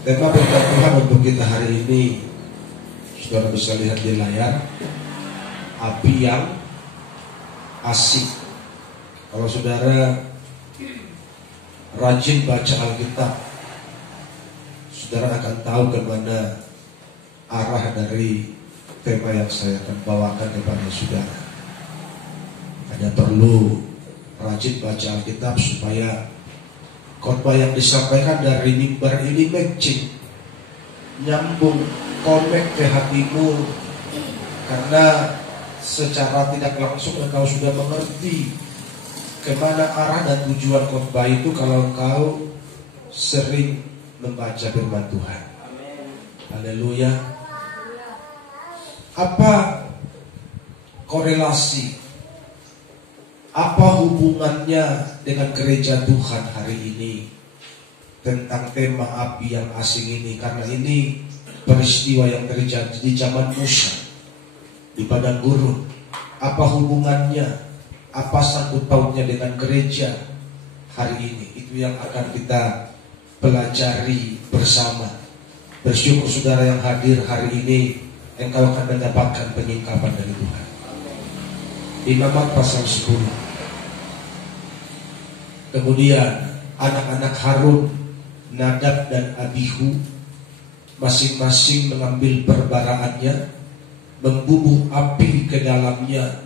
Tema firman Tuhan untuk kita hari ini, saudara bisa lihat di layar, api yang asik. Kalau saudara rajin baca Alkitab, saudara akan tahu kemana arah dari tema yang saya akan bawakan kepada saudara. Hanya perlu rajin baca Alkitab supaya khotbah yang disampaikan dari mimbar ini matching, nyambung, connect ke hatimu. Karena secara tidak langsung engkau sudah mengerti kemana arah dan tujuan khotbah itu kalau engkau sering membaca firman Tuhan. Haleluya. Apa korelasi, apa hubungannya dengan gereja Tuhan hari ini tentang tema api yang asing ini? Karena ini peristiwa yang terjadi di zaman Musa di padang gurun. Apa hubungannya, apa sangkut pautnya dengan gereja hari ini? Itu yang akan kita pelajari bersama. Bersyukur saudara yang hadir hari ini, engkau akan mendapatkan penyingkapan dari Tuhan. Imamat pasal 10. Kemudian anak-anak Harun, Nadab dan Abihu, masing-masing mengambil perbaraannya, membubuh api ke dalamnya,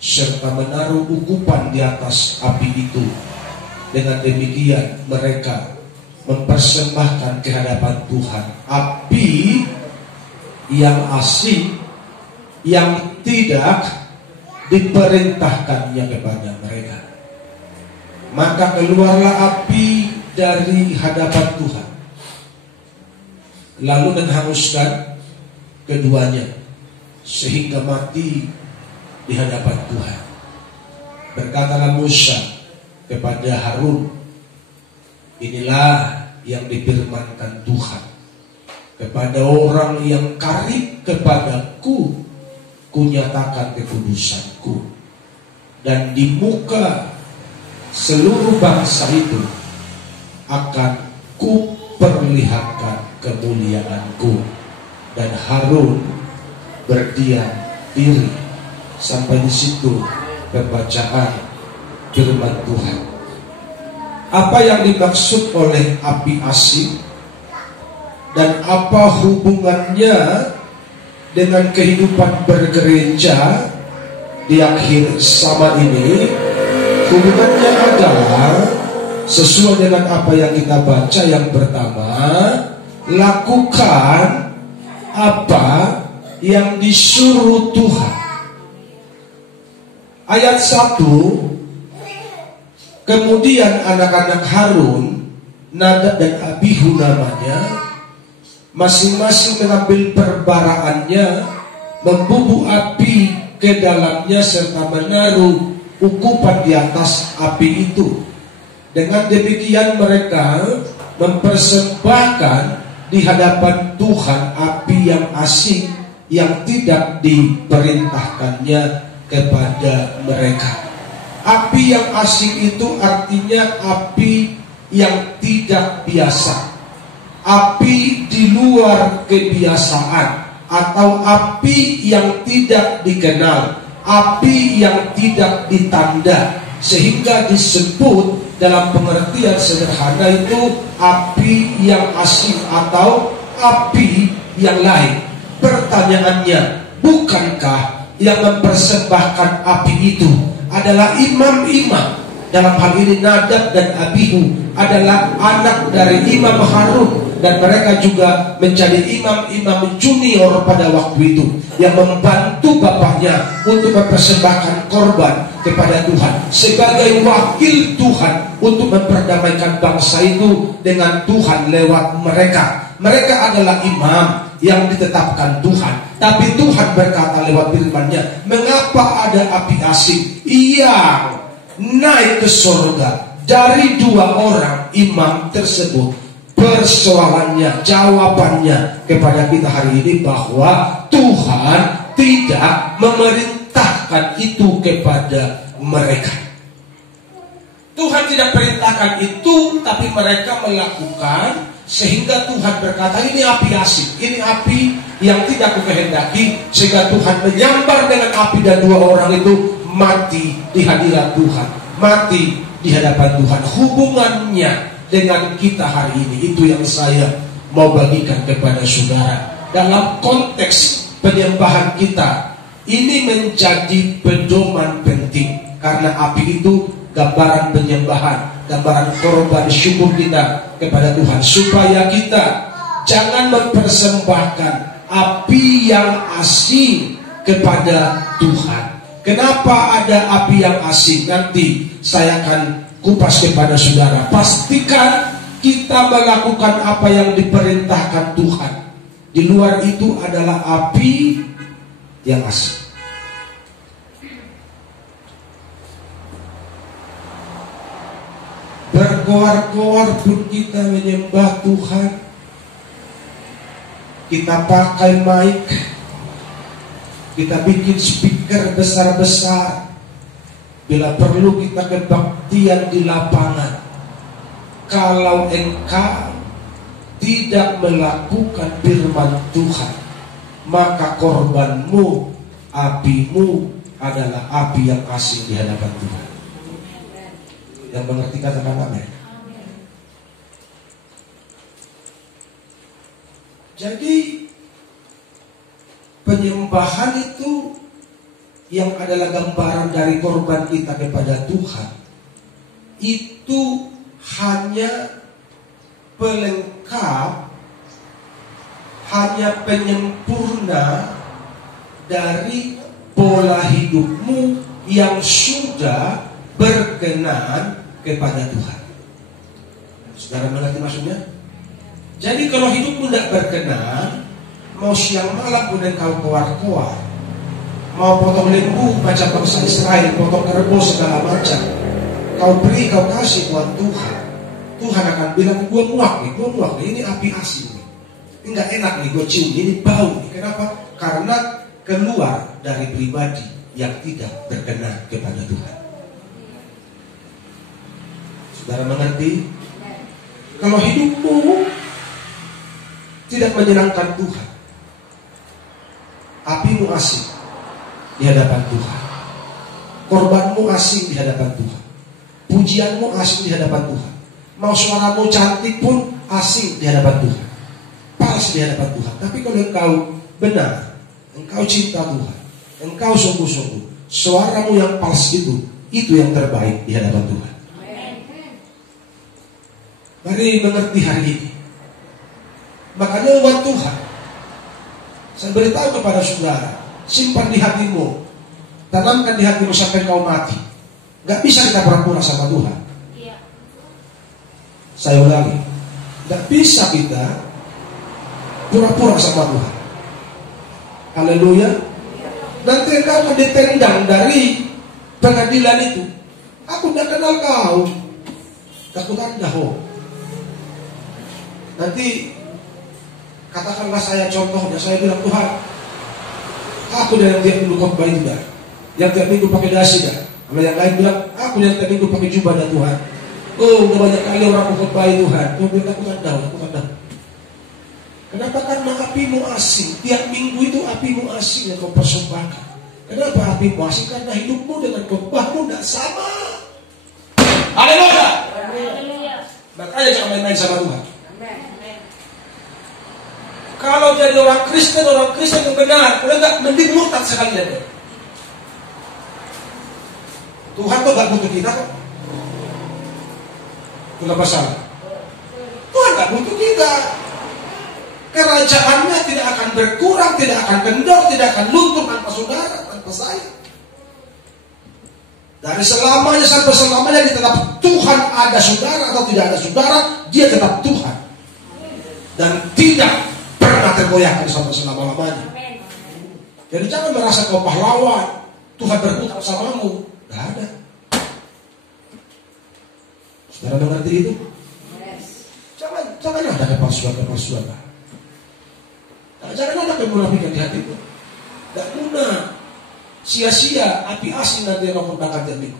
serta menaruh ukupan di atas api itu. Dengan demikian mereka mempersembahkan ke hadapan Tuhan api yang asing, yang tidak diperintahkannya kepada mereka. Maka keluarlah api dari hadapan Tuhan, lalu menghanguskan keduanya, sehingga mati di hadapan Tuhan. Berkatalah Musa kepada Harun, inilah yang difirmankan Tuhan kepada orang yang karib kepadaku, kunyatakan kekudusanku, dan di muka seluruh bangsa itu akan kuperlihatkan kemuliaanku. Dan Harun berdiam diri. Sampai di situ pembacaan firman Tuhan. Apa yang dimaksud oleh api asing dan apa hubungannya dengan kehidupan bergereja di akhir zaman ini? Hubungannya adalah sesuai dengan apa yang kita baca. Yang pertama, lakukan apa yang disuruh Tuhan. Ayat 1, kemudian anak-anak Harun, Nadab dan Abihu namanya, masing-masing mengambil perbaraannya, membubuh api ke dalamnya, serta menaruh ukupan di atas api itu. Dengan demikian mereka mempersembahkan di hadapan Tuhan api yang asing, yang tidak diperintahkannya kepada mereka. Api yang asing itu artinya api yang tidak biasa, api di luar kebiasaan, atau api yang tidak dikenal, api yang tidak ditanda, sehingga disebut dalam pengertian sederhana itu api yang asing atau api yang lain. Pertanyaannya, bukankah yang mempersembahkan api itu adalah imam-imam? Dalam hal ini Nadab dan Abihu adalah anak dari Imam Harun, dan mereka juga menjadi imam-imam junior pada waktu itu, yang membantu bapaknya untuk mempersembahkan korban kepada Tuhan sebagai wakil Tuhan untuk memperdamaikan bangsa itu dengan Tuhan lewat mereka. Mereka adalah imam yang ditetapkan Tuhan, tapi Tuhan berkata lewat firman-Nya, mengapa ada api asing yang naik ke surga dari dua orang imam tersebut? Persoalannya, jawabannya kepada kita hari ini bahwa Tuhan tidak memerintahkan itu kepada mereka. Tuhan tidak perintahkan itu, tapi mereka melakukan Sehingga Tuhan berkata, ini api asing, ini api yang tidak kukehendaki. Sehingga Tuhan menyambar dengan api, dan dua orang itu mati di hadirat Tuhan, mati di hadapan Tuhan. Hubungannya dengan kita hari ini, itu yang saya mau bagikan kepada saudara. Dalam konteks penyembahan kita, ini menjadi pedoman penting. Karena api itu gambaran penyembahan, gambaran korban syukur kita kepada Tuhan. Supaya kita jangan mempersembahkan api yang asing kepada Tuhan. Kenapa ada api yang asing? Nanti saya akan kupas kepada saudara. Pastikan kita melakukan apa yang diperintahkan Tuhan. Di luar itu adalah api yang asing. Berkoar-koar pun kita menyembah Tuhan. Kita pakai mic, kita bikin speaker besar-besar. Bila perlu kita kebaktian di lapangan. Kalau engkau tidak melakukan firman Tuhan, maka korbanmu, apimu adalah api yang asing di hadapan Tuhan. Yang mengerti katakan amin. Jadi penyembahan itu yang adalah gambaran dari korban kita kepada Tuhan, itu hanya pelengkap, hanya penyempurna dari pola hidupmu yang sudah berkenan kepada Tuhan. Saudara mengerti maksudnya? Jadi kalau hidupmu tidak berkenan, mau siang malam pun engkau koar-koar, mau potong lembu macam bangsa Israel, potong kerbau segala macam, kau beri, kau kasih buat Tuhan, Tuhan akan bilang, gue muak nih, ini api asing nih, ini gak enak nih, gue cium, ini bau nih. Kenapa? Karena keluar dari pribadi yang tidak berkenan kepada Tuhan. Saudara mengerti? Kalau hidupmu tidak menyenangkan Tuhan, apimu asing di hadapan Tuhan, korbanmu asing di hadapan Tuhan, pujianmu asing di hadapan Tuhan, mau suaramu cantik pun asing di hadapan Tuhan, palsu di hadapan Tuhan. Tapi kalau engkau benar, engkau cinta Tuhan, engkau sungguh-sungguh, suaramu yang palsu itu yang terbaik di hadapan Tuhan. Mari mengerti hari ini. Makanya umat Tuhan, saya beritahu kepada saudara, simpan di hatimu, tanamkan di hatimu sampai kau mati. Gak bisa kita pura-pura sama Tuhan. Iya. Saya ulangi, gak bisa kita pura-pura sama Tuhan. Haleluya. Nanti engkau akan ditendang dari pengadilan itu. Aku tidak kenal kau, takut anda Nanti katakanlah saya contohnya, saya bilang, Tuhan, aku yang tiap minggu khotbah itu dah, yang tiap minggu pakai dasi dah. Kalau yang lain bilang, aku yang tiap minggu pakai jubah dah Tuhan. Oh, udah banyak kali orang khotbah Tuhan. Tuhan bilang, aku tak tahu. Kenapa? Karena apimu asing. Tiap minggu itu apimu asing yang kau persembahkan. Kenapa apimu asing? Karena hidupmu dengan khotbahmu tidak sama. Haleluya. Makanya jangan main-main sama Tuhan. Kalau jadi orang Kristen yang benar, kalau enggak mending murtad sekalian. Tuhan tuh gak butuh kita kok. Kenapa salah? Tuhan gak butuh kita. Kerajaannya tidak akan berkurang, tidak akan kendor, tidak akan luntur tanpa saudara, tanpa saya. Dari selamanya sampai selamanya dia tetap Tuhan. Ada saudara atau tidak ada saudara, dia tetap Tuhan. Dan tidak pernah tergoyahkan sampai selama-lamanya. Jadi jangan merasa kau pahlawan, Tuhan berhutang samamu. Tidak ada. Saudara mengerti itu? Jangan ada kepalsuan. Jangan ada kemunafikan di hatimu. Tidak guna. Sia-sia api asing nanti yang membakar hatimu.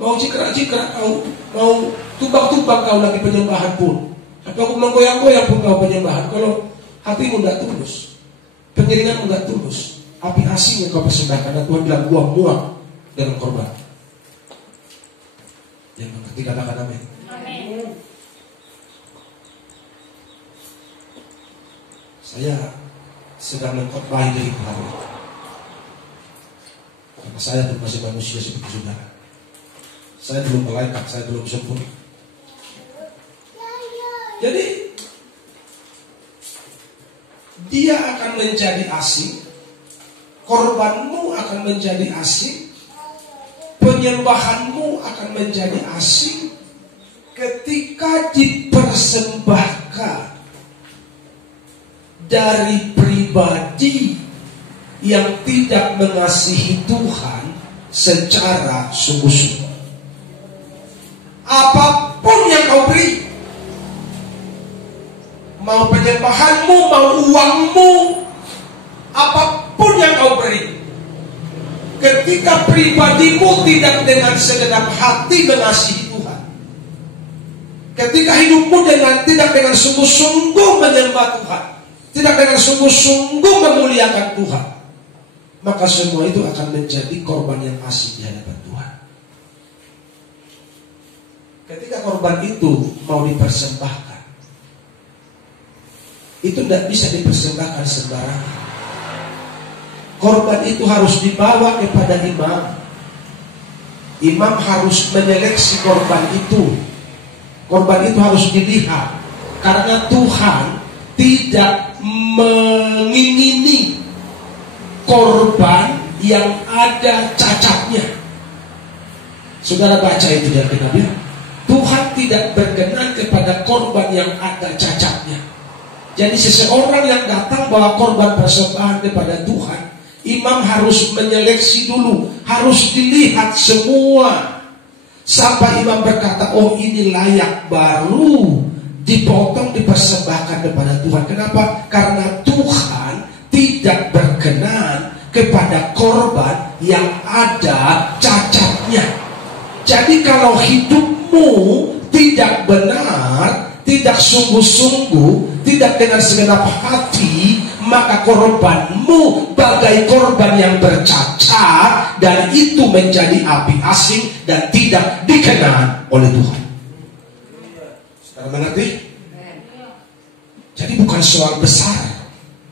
Mau cikrak kau, mau tumbang-tumbang kau lagi penyembahan pun, Atau menggoyang-goyang pun kau penyembahan. Kalau hatimu tidak tulus, pengiringanmu tidak tulus, api asing yang kau persembahkan, dan Tuhan bilang buang-buang dengan korban. Yang mengerti katakan amin. Amin. Saya sedang mengkhotbah dari Tuhan. Karena saya pun masih manusia seperti saudara. Saya belum malaikat, saya belum sempurna. Jadi dia akan menjadi asing, korbanmu akan menjadi asing, penyembahanmu akan menjadi asing ketika dipersembahkan dari pribadi yang tidak mengasihi Tuhan secara sungguh-sungguh. Apapun yang kau beri, mau penyembahanmu, mau uangmu, apapun yang kau beri, ketika pribadimu tidak dengan segenap hati mengasihi Tuhan, ketika hidupmu tidak dengan sungguh-sungguh menyembah Tuhan, tidak dengan sungguh-sungguh memuliakan Tuhan, maka semua itu akan menjadi korban yang asing di hadapan Tuhan. Ketika korban itu mau dipersembahkan, itu tidak bisa dipersembahkan sembarangan. Korban itu harus dibawa kepada imam. Imam harus menyeleksi korban itu. Korban itu harus dilihat, karena Tuhan tidak mengingini korban yang ada cacatnya. Saudara baca itu di Alkitab ya. Tuhan tidak berkenan kepada korban yang ada cacatnya. Jadi seseorang yang datang bawa korban persembahan kepada Tuhan, imam harus menyeleksi dulu, harus dilihat semua sampai imam berkata, oh ini layak, baru dipotong dipersembahkan kepada Tuhan. Kenapa? Karena Tuhan tidak berkenan kepada korban yang ada cacatnya. Jadi kalau hidupmu tidak benar, tidak sungguh-sungguh, tidak dengan segenap hati, maka korbanmu bagai korban yang bercacat, dan itu menjadi api asing dan tidak dikenal oleh Tuhan. Saudara mengerti? Jadi bukan soal besar,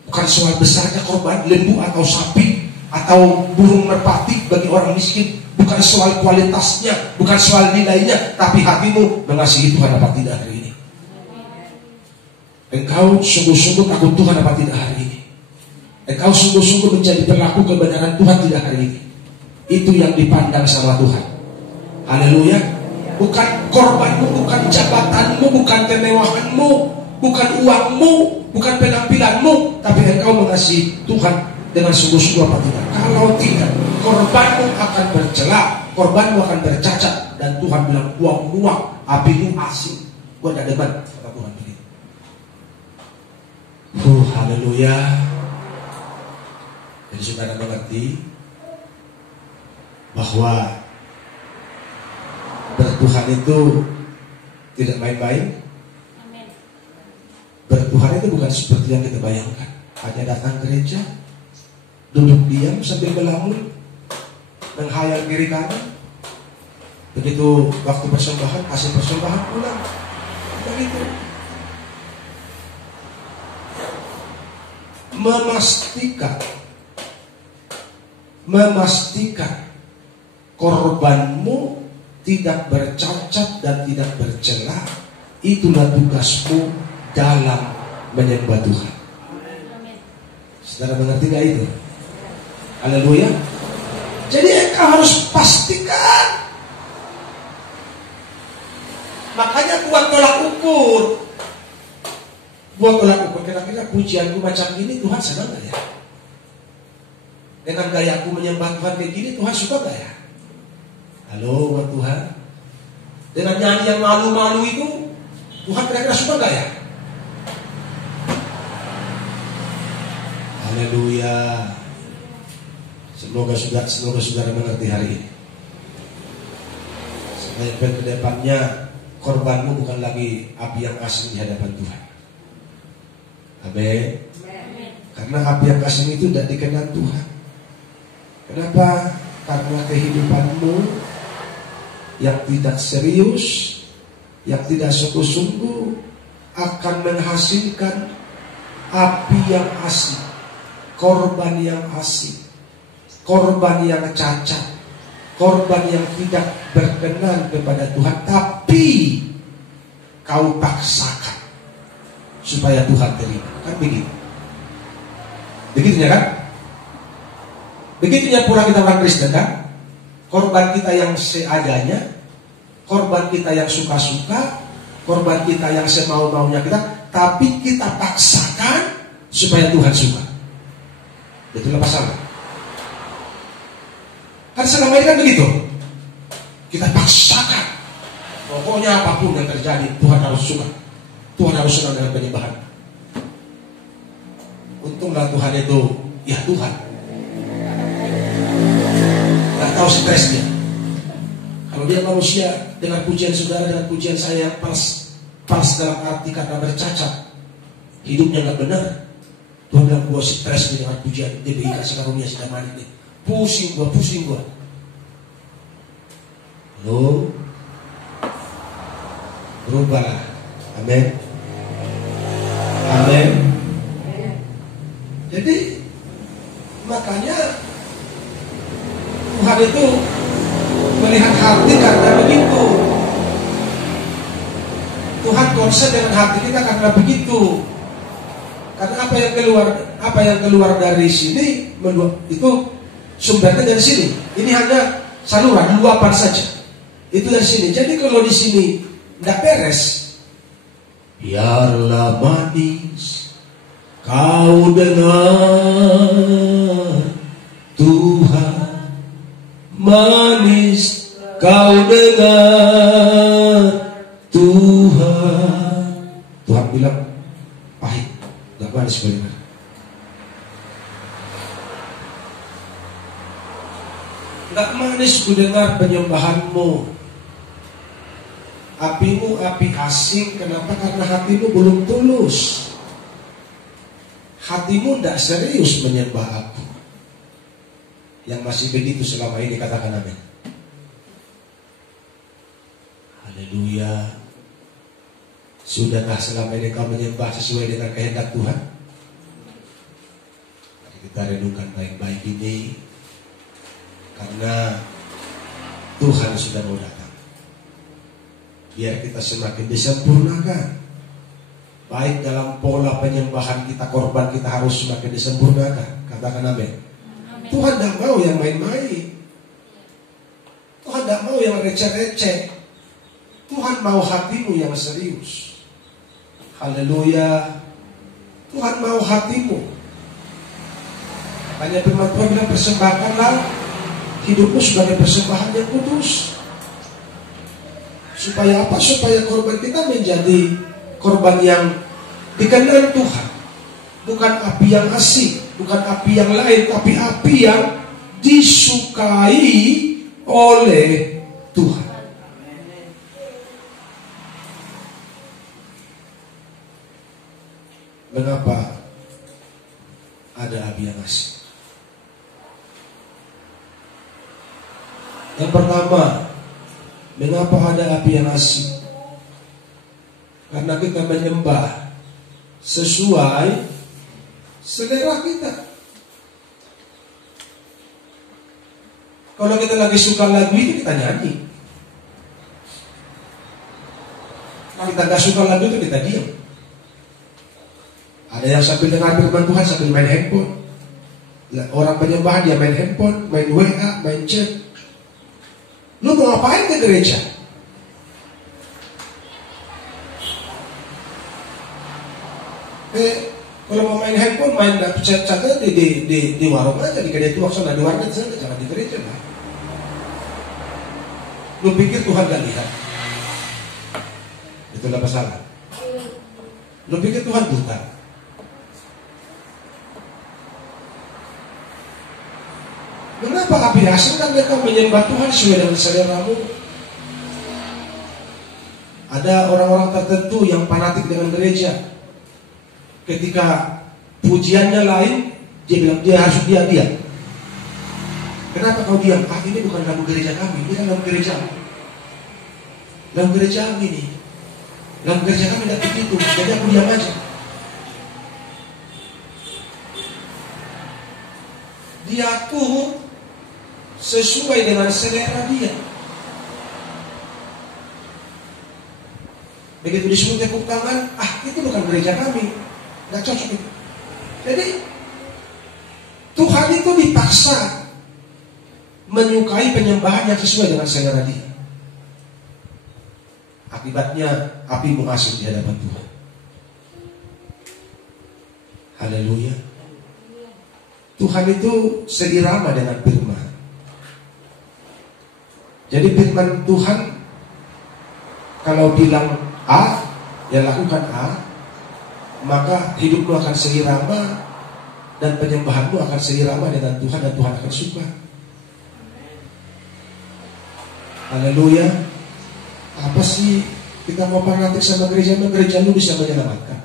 bukan soal besarnya korban lembu atau sapi atau burung merpati bagi orang miskin, bukan soal kualitasnya, bukan soal nilainya, tapi hatimu mengasihi Tuhan apa tidak hari ini? Engkau sungguh-sungguh takut Tuhan apa tidak hari ini? Engkau sungguh-sungguh menjadi pelaku kebenaran Tuhan tidak hari ini? Itu yang dipandang sama Tuhan. Haleluya. Bukan korbanmu, bukan jabatanmu, bukan kemewahanmu, bukan uangmu, bukan penampilanmu, tapi engkau mengasihi Tuhan dengan sungguh-sungguh apa tidak? Kalau tidak, korbanmu akan bercela, korbanmu akan bercacat, dan Tuhan bilang buang-buang, apimu asing. Gua tidak debat, kata Tuhan begitu. Haleluya. Jadi saudara mengerti bahwa bertuhan itu tidak main-main. Bertuhan itu bukan seperti yang kita bayangkan. Hanya datang gereja, duduk diam sambil melamun, menghayal kiri kanan. Begitu waktu persembahan, hasil persembahan pulang. Begitu. Memastikan korbanmu tidak bercacat dan tidak bercela, itulah tugasmu dalam menyembah Tuhan. Saudara mengerti gak itu? Haleluya. Jadi engkau harus pastikan. Makanya buat tolak ukur. Buat tolak ukur, kira-kira pujianku macam ini Tuhan senang gak ya? Dengan gayaku menyembah Tuhan kayak gini Tuhan suka gak ya? Halo buat Tuhan. Dengan nyanyi yang malu-malu itu Tuhan kira-kira suka gak ya? Haleluya. Semoga saudara mengerti hari ini. Sampai ke depannya korbanmu bukan lagi api yang asing di hadapan Tuhan. Amin. Karena api yang asing itu tidak dikenal Tuhan. Kenapa? Karena kehidupanmu yang tidak serius, yang tidak sungguh-sungguh akan menghasilkan api yang asing, korban yang asing, korban yang cacat, korban yang tidak berkenan kepada Tuhan, tapi kau paksakan supaya Tuhan terima. Kan begitu. Begitunya kan? Begitunya pula kita orang Kristen kan? Korban kita yang seadanya, korban kita yang suka-suka, korban kita yang semau-maunya kita, tapi kita paksakan supaya Tuhan suka. Itulah pasalnya. Kan selama ini kan begitu. Kita paksakan. Pokoknya apapun yang terjadi, Tuhan harus suka. Tuhan harus senang dengan penyembahan. Untunglah Tuhan itu, ya Tuhan. Gak tahu stresnya. Kalau dia manusia, dengan pujian saudara, dengan pujian saya pas dalam arti karena bercacat, hidupnya gak benar. Tuhan bilang gua stres dengan pujian, dia beri kasih karunia sudah mandi nih. Pusing gua. Lo berubah. Amin. Amin. Jadi makanya Tuhan itu melihat hati karena begitu. Tuhan konsen dengan hati kita karena begitu. Karena apa yang keluar dari sini itu sumbernya dari sini. Ini hanya saluran, luapan saja. Itu dari sini. Jadi kalau di sini tidak beres, biarlah manis kau dengar Tuhan, manis kau dengar Tuhan. Tuhan bilang pahit, tidak manis benar. Tidak manis ku dengar penyembahanmu. Apimu api asing. Kenapa? Karena hatimu belum tulus. Hatimu tidak serius menyembah aku. Yang masih begitu selama ini, katakan amin. Haleluya. Sudahkah selama ini kau menyembah sesuai dengan kehendak Tuhan? Mari kita renungkan baik-baik ini. Karena Tuhan sudah mau datang. Biar kita semakin disempurnakan. Baik dalam pola penyembahan kita, korban kita harus semakin disempurnakan. Katakan amin. Tuhan tidak mau yang main-main. Tuhan tidak mau yang receh-receh. Tuhan mau hatimu yang serius. Haleluya. Tuhan mau hatimu. Hanya firman Tuhan bilang, persembahkanlah hidupmu sebagai persembahan yang kudus. Supaya apa? Supaya korban kita menjadi korban yang dikenal Tuhan. Bukan api yang asing, bukan api yang lain, tapi api yang disukai oleh Tuhan. Mengapa ada api yang asing? Yang pertama, mengapa ada api yang asing? Karena kita menyembah sesuai selera kita. Kalau kita lagi suka lagu itu, kita nyanyi. Kalau kita gak suka lagu itu, kita diam. Ada yang sambil dengar firman Tuhan sambil main handphone. Orang penyembahan dia main handphone, main WA, main chat. Lu mau ngapain ke gereja? Kalau mau main handphone, main chat-chatnya di warung aja, di kedai tuang sana, di warnet sana, jangan di gereja lah. Lu pikir Tuhan gak lihat? Itulah masalah. Lu pikir Tuhan buta? Mengapa api asing? Kan mereka menyembah Tuhan sesuai dengan seleramu. Ada orang-orang tertentu yang fanatik dengan gereja. Ketika pujiannya lain, dia bilang dia harus diam. Kenapa kau diam? Ini bukan lagu gereja kami, ini kan lagu gereja. Lagu gereja kami ini. Lagu gereja kami tidak begitu, jadi aku diam aja. Dia tuh sesuai dengan selera dia. Begitu disuruh tepuk tangan, itu bukan gereja kami, nggak cocok itu. Jadi Tuhan itu dipaksa menyukai penyembahan yang sesuai dengan selera dia. Akibatnya api mengasap di hadapan Tuhan. Haleluya. Tuhan itu seirama dengan firman. Jadi firman Tuhan kalau bilang A, ya lakukan A, maka hidupmu akan seirama dan penyembahanmu akan seirama dengan Tuhan dan Tuhan akan suka. Haleluya. Apa sih kita mau fanatik sama gerejamu? Gerejamu bisa menyelamatkan.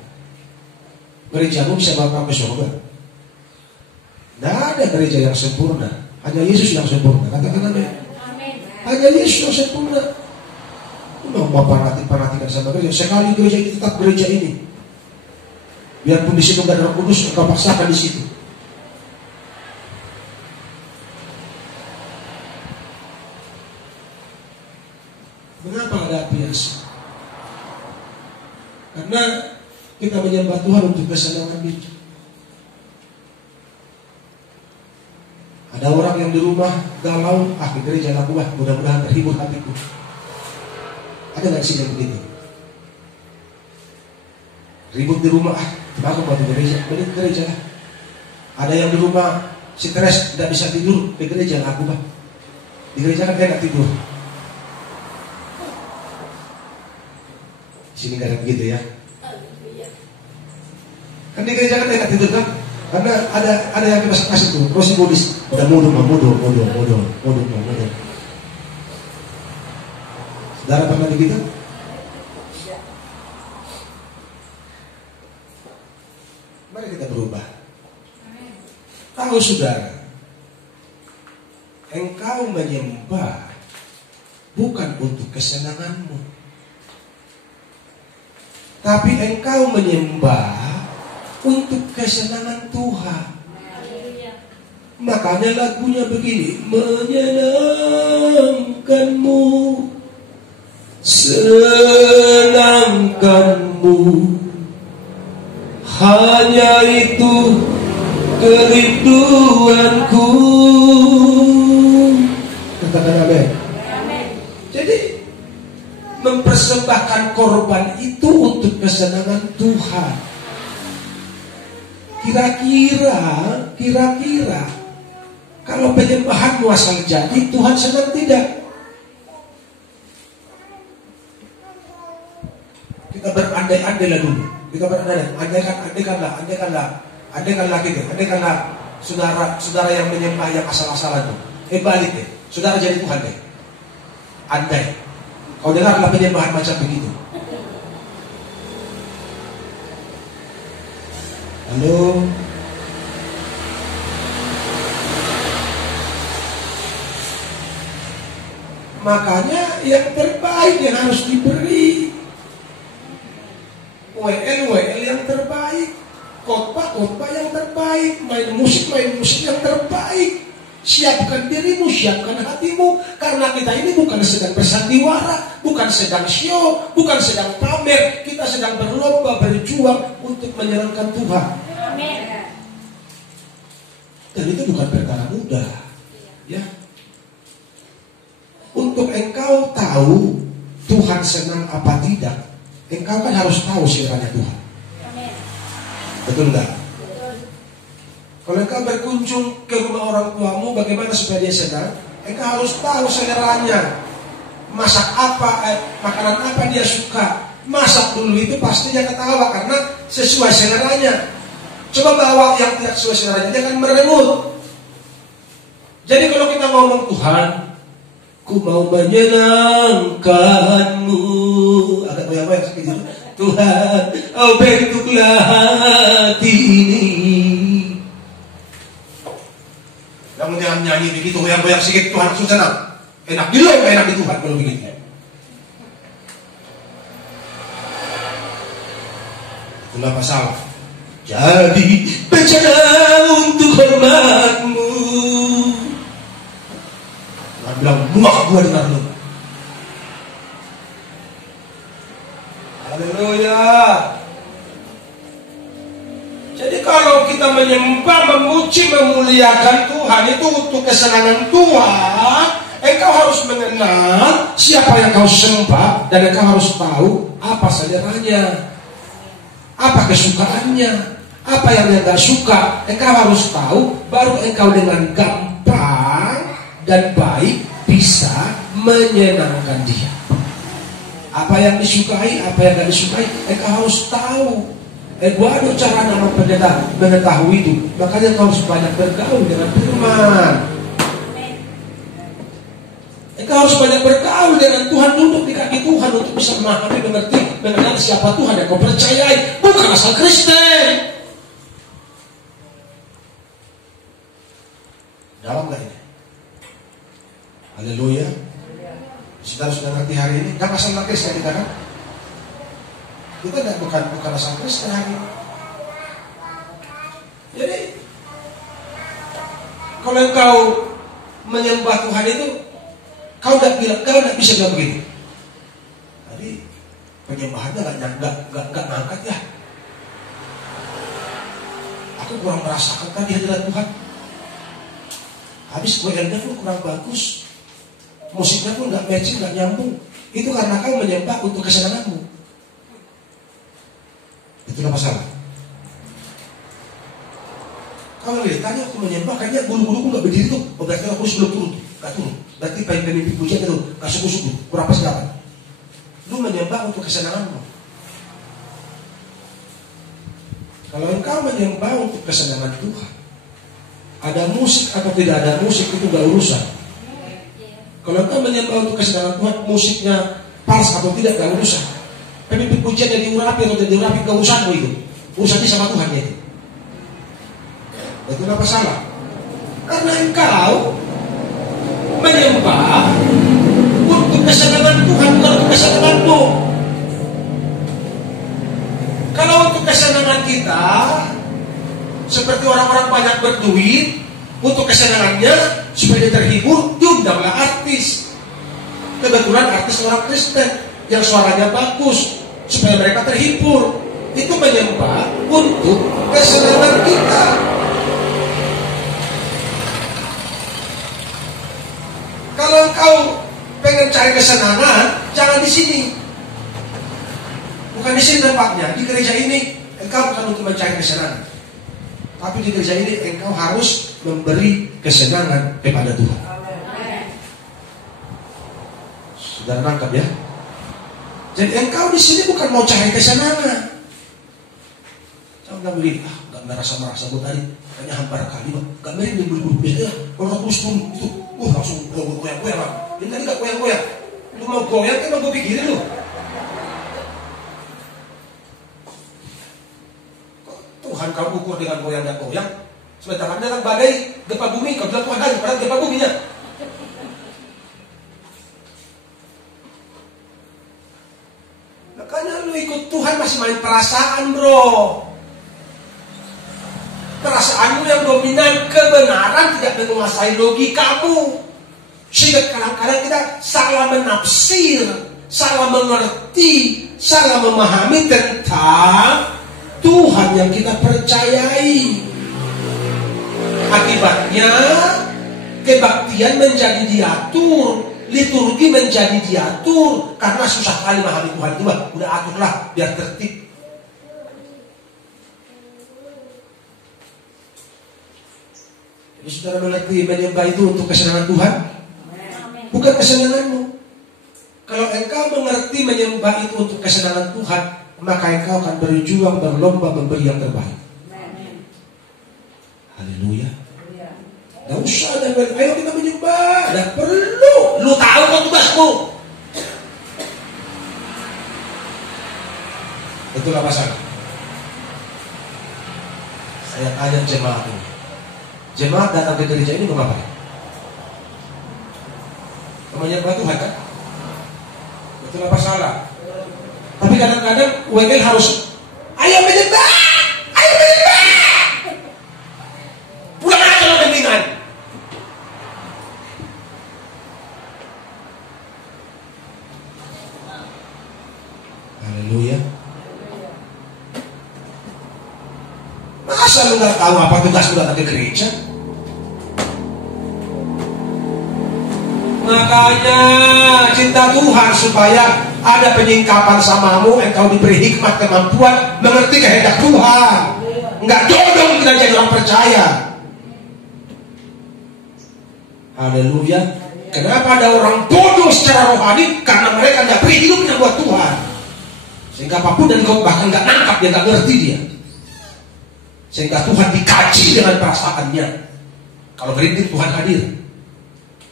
Gerejamu bisa bawa ke surga. Tidak ada gereja yang sempurna, hanya Yesus yang sempurna. Katakan amin. Hanya Yesus yang sempurna. Mau fanatik-fanatikan sama gereja. Sekali gereja ini tetap gereja ini. Biarpun di situ nggak ada Roh Kudus, engkau paksakan di situ. Mengapa ada api asa? Karena kita menyembah Tuhan untuk kesenangan diri. Ada orang yang di rumah galau, di gereja laku mudah-mudahan terhibur hatiku. Ada nggak sih yang begitu? Ribut di rumah, kenapa mau di gereja? Balik ke gereja lah. Ada yang di rumah stres, tidak bisa tidur, ke gereja laku bah. Di gereja kan enak tidur. Sini nggak ada begitu ya? Kan di gereja kan enak tidur kan? Karena ada yang kasih tuh, Rosi Budis, udah mudur. Saudara pernah begitu? Mari kita berubah. Tahu saudara, engkau menyembah bukan untuk kesenanganmu, tapi engkau menyembah untuk kesenangan Tuhan. Makanya lagunya begini, menyenangkanmu, senangkanmu, hanya itu kerinduanku. Katakan amin. Jadi mempersembahkan korban itu untuk kesenangan Tuhan. Kira-kira kalau penyembahanmu asal jadi, Tuhan senang tidak? Kita berandai-andailah dulu. Kita andaikanlah saudara yang menyembah yang asal-asalan itu. Balik deh, saudara jadi Tuhan deh. Andai. Kau dengarlah penyembahan macam begitu. Halo. Makanya yang terbaik yang harus diberi. WL yang terbaik, khotbah yang terbaik, main musik yang terbaik. Siapkan dirimu, siapkan hatimu, karena kita ini bukan sedang bersandiwara, bukan sedang show, bukan sedang pamer, kita sedang berlomba berjuang untuk menyenangkan Tuhan. Amin. Dan itu bukan perkara mudah, ya. Untuk engkau tahu Tuhan senang apa tidak, engkau kan harus tahu selera Tuhan. Amin. Betul enggak? Betul. Kalau engkau berkunjung ke rumah orang tuamu, bagaimana supaya dia senang? Engkau harus tahu seleranya. Masak apa, makanan apa dia suka. Masak dulu itu pasti dia ketawa karena sesuai seleranya. Coba bawa yang tidak sesuai seleranya, dia akan merengut. Jadi kalau kita ngomong Tuhan, ku mau menyenangkanmu, agak goyang-goyang seperti itu. Tuhan, oh bentuklah hati ini. Kamu jangan nyanyi begitu, goyang-goyang sedikit, Tuhan langsung senang. Enak di lo, enak di Tuhan kalau begitu. Itulah masalah. Jadi bencana untuk hormatmu. Tuhan bilang, muak gua dengar lo. Haleluya. Jadi kalau kita menyembah, memuji, memuliakan Tuhan itu untuk kesenangan Tuhan, engkau harus mengenal siapa yang kau sembah dan engkau harus tahu apa seleranya, apa kesukaannya, apa yang dia gak suka. Engkau harus tahu, baru engkau dengan gampang dan baik bisa menyenangkan dia. Apa yang disukai, apa yang gak disukai, engkau harus tahu. Gua ada cara nama pendeta mengetahui itu. Makanya kau harus banyak bergaul dengan firman. Engkau harus banyak bergaul dengan Tuhan, duduk di kaki Tuhan untuk bisa memahami, mengerti, mengenal siapa Tuhan yang kau percayai, bukan asal Kristen. Dalam gak ini? Haleluya. Saudara sudah ngerti hari ini, gak asal Kristen kita kan? Kita bukan asal Kristen hari ini. Jadi kalau engkau menyembah Tuhan itu, kau nggak bisa bilang begitu. Tadi penyembahannya nggak ngangkat ya. Aku kurang merasakan tadi hadirat Tuhan. Habis WL-nya pun kurang bagus, musiknya pun nggak matching, nggak nyambung. Itu karena kau menyembah untuk kesenanganmu. Itulah masalah. Kalau lihat tadi aku menyembah, kayaknya bulu-buluku nggak berdiri tuh. Oh, berarti aku sebelum turun, nggak turun. Berarti pemimpin pujian itu nggak suku-suku, kurang pas dapat. Lu menyembah untuk kesenanganmu. Kalau engkau menyembah untuk kesenangan Tuhan, ada musik atau tidak ada musik itu nggak urusan. Kalau engkau menyembah untuk kesenangan Tuhan, musiknya pas atau tidak nggak urusan. Pemimpin pujian yang diurapi atau tidak diurapi, gak urusanmu itu. Urusannya sama Tuhan ya itu. Itu kenapa salah? Karena engkau menyembah untuk kesenangan Tuhan, bukan untuk kesenanganmu. Kalau untuk kesenangan kita, seperti orang-orang banyak berduit, untuk kesenangannya, supaya dia terhibur, diundanglah artis. Kebetulan artis orang Kristen yang suaranya bagus, supaya mereka terhibur. Itu menyembah untuk kesenangan kita. Kalau engkau pengen cari kesenangan, jangan di sini. Bukan di sini tempatnya. Di gereja ini engkau bukan untuk mencari kesenangan, tapi di gereja ini engkau harus memberi kesenangan kepada Tuhan. Sudah nangkap ya? Jadi engkau di sini bukan mau cari kesenangan. Jangan beli, nggak merasa gue tadi, kayaknya hampir kali, nggak merinding buru-buru biasanya. Kalau terus pun itu, langsung goyang-goyang. Ini tadi nggak goyang-goyang. Lu mau goyang kan mau gue pikirin lu. Tuhan kau ukur dengan goyang dan goyang. Sementara datang badai, gempa bumi, kau bilang Tuhan hari, padahal gempa buminya. Makanya lu ikut Tuhan masih main perasaan, bro. Perasaanmu yang dominan, kebenaran tidak menguasai logikamu. Sehingga kadang-kadang kita salah menafsir, salah mengerti, salah memahami tentang Tuhan yang kita percayai. Akibatnya kebaktian menjadi diatur, liturgi menjadi diatur, karena susah kali memahami Tuhan itu. Udah aturlah biar tertib. Jadi saudara mengerti, menyembah itu untuk kesenangan Tuhan, bukan kesenanganmu. Kalau engkau mengerti menyembah itu untuk kesenangan Tuhan, maka engkau akan berjuang, berlomba memberi yang terbaik. Haleluya. Gak usah ada, ayo kita menyembah. Gak perlu. Lu tahu kok tugasmu. Betul apa salah? Saya tanya jemaat ini. Jemaat datang ke gereja ini mau ngapain? Menyembah Tuhan kan? Betul apa salah? Tapi kadang-kadang WL harus ayo menyembah, ayo menyembah. Pulang aja lo mendingan. Haleluya. Masa lu gak tahu apa tugas lu datang ke gereja? Makanya cinta Tuhan supaya ada penyingkapan samamu, engkau diberi hikmat kemampuan mengerti kehendak Tuhan. Enggak jodoh kita jadi orang percaya. Haleluya. Kenapa ada orang bodoh secara rohani? Karena mereka tidak beri hidupnya buat Tuhan. Sehingga apapun dan kau bahkan nggak nangkap, dia nggak ngerti dia. Sehingga Tuhan dikaji dengan perasaannya. Kalau merintih Tuhan hadir.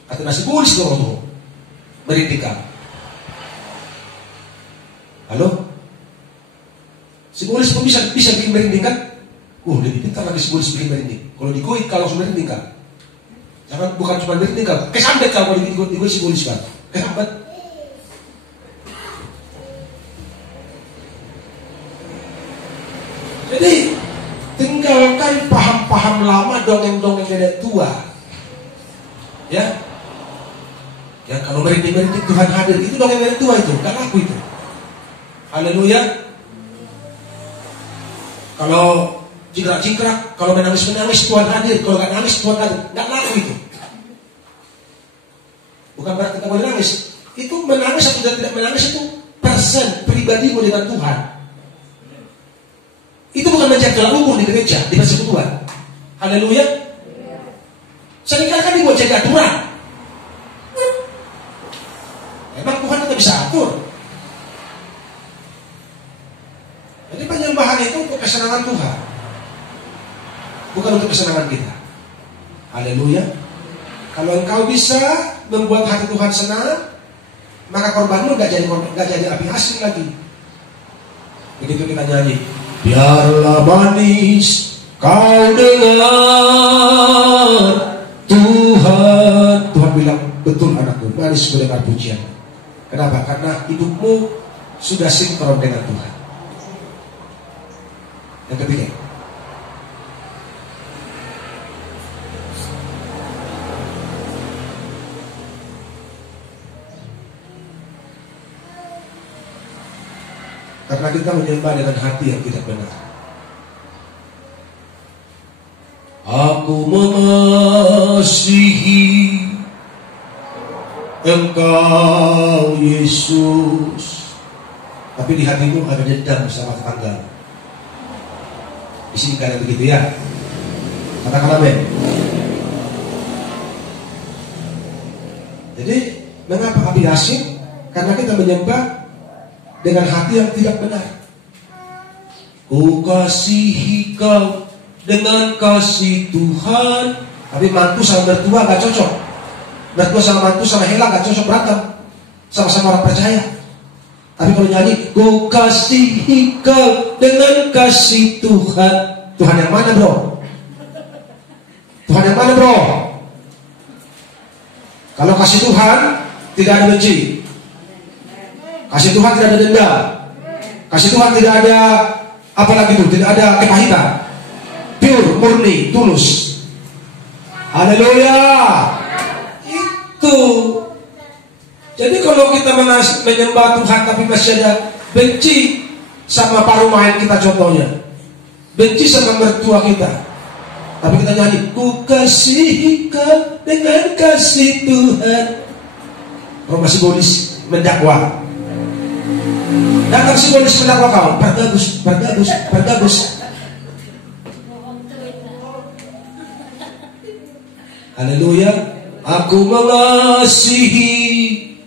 Kata nasi polis dong, merintihkan. Halo? Si polis pun bisa bikin merinding kan? Lebih pintar lagi si polis bikin merinding. Kalau di Kuwait kalau sudah merinding kan? Jangan bukan cuma merinding kan? Kesambet kalau di Kuwait si polis kan? Kesambet. Jadi tinggalkan paham-paham lama, dongeng-dongeng nenek tua. Ya, ya kalau merintih-merintih Tuhan hadir, itu dongeng nenek tua itu, gak laku itu. Haleluya. Kalau jingkrak-jingkrak, kalau menangis-menangis Tuhan hadir, kalau gak nangis Tuhan hadir, gak laku itu. Bukan berarti kita boleh nangis. Itu menangis atau tidak menangis itu persen pribadimu dengan Tuhan. Itu bukan menjadi tolak ukur di gereja, di persekutuan. Haleluya. Seringkali kan dibuat jadi aturan. Memang Tuhan tidak bisa atur. Jadi penyembahan itu untuk kesenangan Tuhan, bukan untuk kesenangan kita. Haleluya. Kalau engkau bisa membuat hati Tuhan senang, maka korbanmu gak jadi api asin lagi. Begitu kita nyanyi, biarlah manis kau dengar Tuhan. Tuhan bilang, betul anakku, manis mendengar pujian. Kenapa? Karena hidupmu sudah sinkron dengan Tuhan. Yang ketiga, karena kita menyembah dengan hati yang tidak benar. Aku mengasihi Engkau Yesus, tapi di hatimu ada dendam sama tetangga. Di sini kan begitu ya. Katakan amin. Jadi mengapa api asin? Karena kita menyembah dengan hati yang tidak benar. Ku kasihi kau dengan kasih Tuhan, tapi mantu sama mertua gak cocok. Mertua sama mantu sama Hela gak cocok, berantem. Sama-sama orang percaya. Tapi kalau nyanyi, ku kasihi kau dengan kasih Tuhan. Tuhan yang mana bro? Tuhan yang mana bro? Kalau kasih Tuhan tidak ada benci, kasih Tuhan tidak ada dendam, kasih Tuhan tidak ada apa lagi itu, tidak ada kepahitan, pure, murni, tulus. Haleluya. Itu. Jadi kalau kita menyembah Tuhan tapi masih ada benci sama paruh main kita, contohnya benci sama mertua kita, tapi kita nyanyi, ku kasihi kau dengan kasih Tuhan. Kalau masih bolis mendakwa, datang si bolis mendakwa kau, bergabus. Haleluya. Aku mengasihi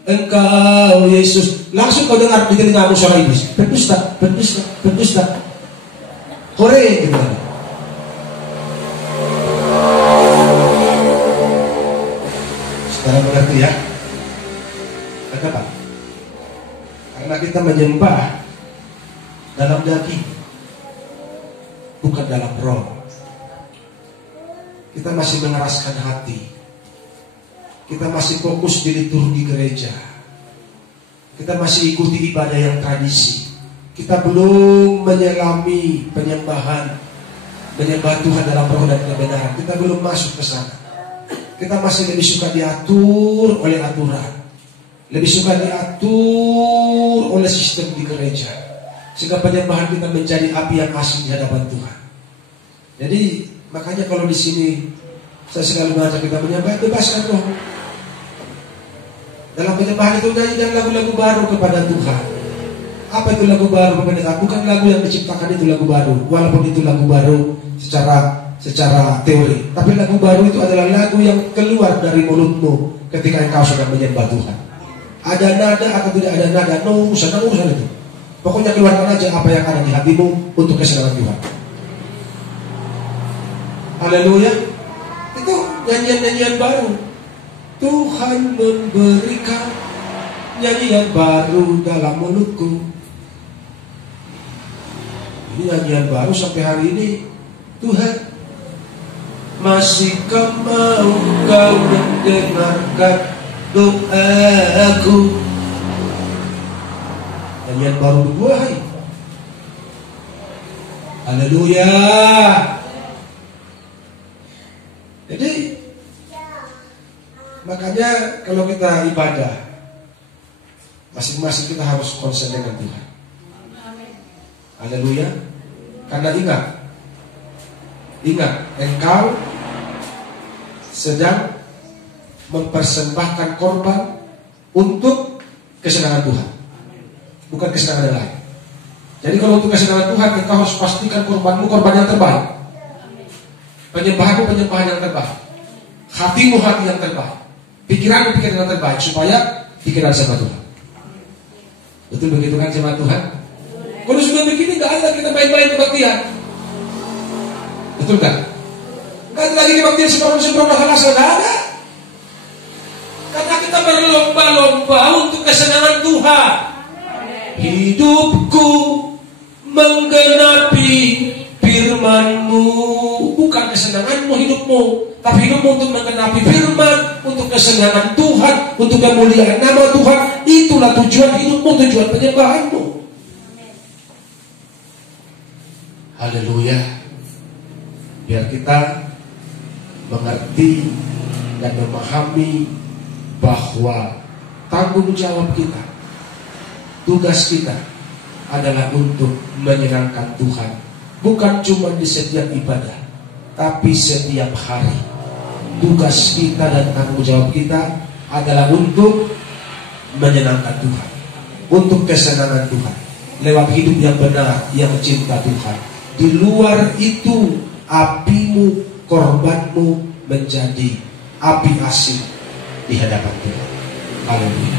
Engkau Yesus. Langsung kau dengar di telingamu suara iblis, berdusta. Hore gitu. Saudara mengerti ya? Kenapa? Karena kita menyembah dalam daging, bukan dalam roh. Kita masih mengeraskan hati. Kita masih fokus di liturgi gereja. Kita masih ikuti ibadah yang tradisi. Kita belum menyelami penyembahan, menyembah Tuhan dalam roh dan kebenaran. Kita belum masuk ke sana. Kita masih lebih suka diatur oleh aturan, lebih suka diatur oleh sistem di gereja, sehingga penyembahan kita menjadi api yang asing di hadapan Tuhan. Jadi makanya kalau di sini saya selalu mengajak kita menyembah, bebaskan roh. Dalam penyembahan itu nyanyikan lagu-lagu baru kepada Tuhan. Apa itu lagu baru kepada Tuhan? Bukan lagu yang diciptakan itu lagu baru, walaupun itu lagu baru secara teori. Tapi lagu baru itu adalah lagu yang keluar dari mulutmu ketika engkau sedang menyembah Tuhan. Ada nada atau tidak ada nada, no urusan itu. Pokoknya keluarkan aja apa yang ada di hatimu untuk kesenangan Tuhan. Haleluya. Itu nyanyian-nyanyian baru. Tuhan memberikan nyanyian baru dalam mulutku. Ini nyanyian baru sampai hari ini. Tuhan, masihkah mau kau mendengarkan doaku? Nyanyian baru dibuahi. Haleluya. Jadi makanya kalau kita ibadah, masing-masing kita harus konsen dengan Tuhan. Haleluya. Karena ingat, engkau sedang mempersembahkan korban untuk kesenangan Tuhan, bukan kesenangan yang lain. Jadi kalau untuk kesenangan Tuhan, engkau harus pastikan korbanmu korban yang terbaik, penyembahanmu penyembahan yang terbaik, hatimu hati yang terbaik, pikiranmu pikiran yang terbaik, supaya pikiran sama Tuhan. Betul begitu kan sama Tuhan? Kalau sudah begini gak ada kita main-main kebaktian. Betul kan? Gak ada lagi kebaktian sembrono halasan, gak ada. Karena kita berlomba-lomba untuk kesenangan Tuhan. Hidupku menggenapi firman-Mu, bukan kesenanganmu hidupmu, tapi hidupmu untuk menggenapi firman, untuk kesenangan Tuhan, untuk kemuliaan nama Tuhan. Itulah tujuan hidupmu, tujuan penyembahanmu. Haleluya. Biar kita mengerti dan memahami bahwa tanggung jawab kita, tugas kita adalah untuk menyenangkan Tuhan. Bukan cuma di setiap ibadah, tapi setiap hari. Tugas kita dan tanggung jawab kita adalah untuk menyenangkan Tuhan, untuk kesenangan Tuhan, lewat hidup yang benar, yang cinta Tuhan. Di luar itu, apimu, korbanmu menjadi api asing di hadapan Tuhan. Haleluya.